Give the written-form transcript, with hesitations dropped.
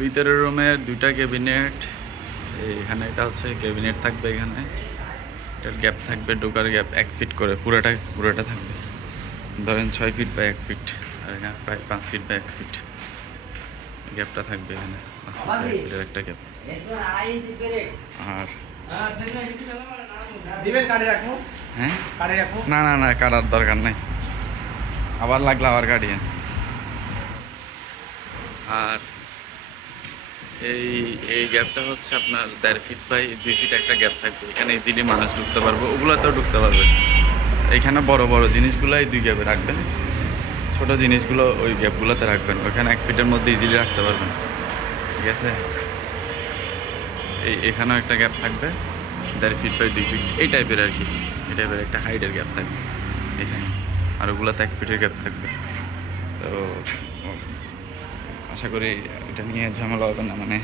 ভিতরের রুমে দুইটা ক্যাবিনেট। এখানে এটা হচ্ছে ক্যাবিনেট থাকবে, এখানে এটার গ্যাপ থাকবে, ঢোকার গ্যাপ 1 ফিট করে, পুরোটা থাকবে। ধরেন 6 ফিট বা 1 ফিট, আর এখানে প্রায় 5 ফিট বা 1 ফিট গ্যাপটা থাকবে। এখানে 5 ফিট বা 1 ফিটের একটা গ্যাপ। আর হ্যাঁ, না না না, কাটার দরকার নাই, আবার লাগলে আবার কাটিয়ে। আর এই এই গ্যাপটা হচ্ছে আপনার 1.5 ফিট বাই 2 ফিট একটা গ্যাপ থাকবে। এখানে ইজিলি মানুষ ঢুকতে পারবে, ওগুলোতেও ঢুকতে পারবে। এখানে বড় বড় জিনিসগুলোই 2 গ্যাপে রাখবেন, ছোট জিনিসগুলো ওই গ্যাপগুলোতে রাখবেন। ওইখানে 1 ফিটের মধ্যে ইজিলি রাখতে পারবেন, ঠিক আছে। এখানেও একটা গ্যাপ থাকবে, 1.5 ফিট বাই 2 ফিট, এই টাইপের আর কি। এই টাইপের একটা হাইটের গ্যাপ থাকবে এখানে, আর ওগুলোতে 1 ফিটের গ্যাপ থাকবে। তো আশা করি এটা নিয়ে ঝামেলা হবে না, মানে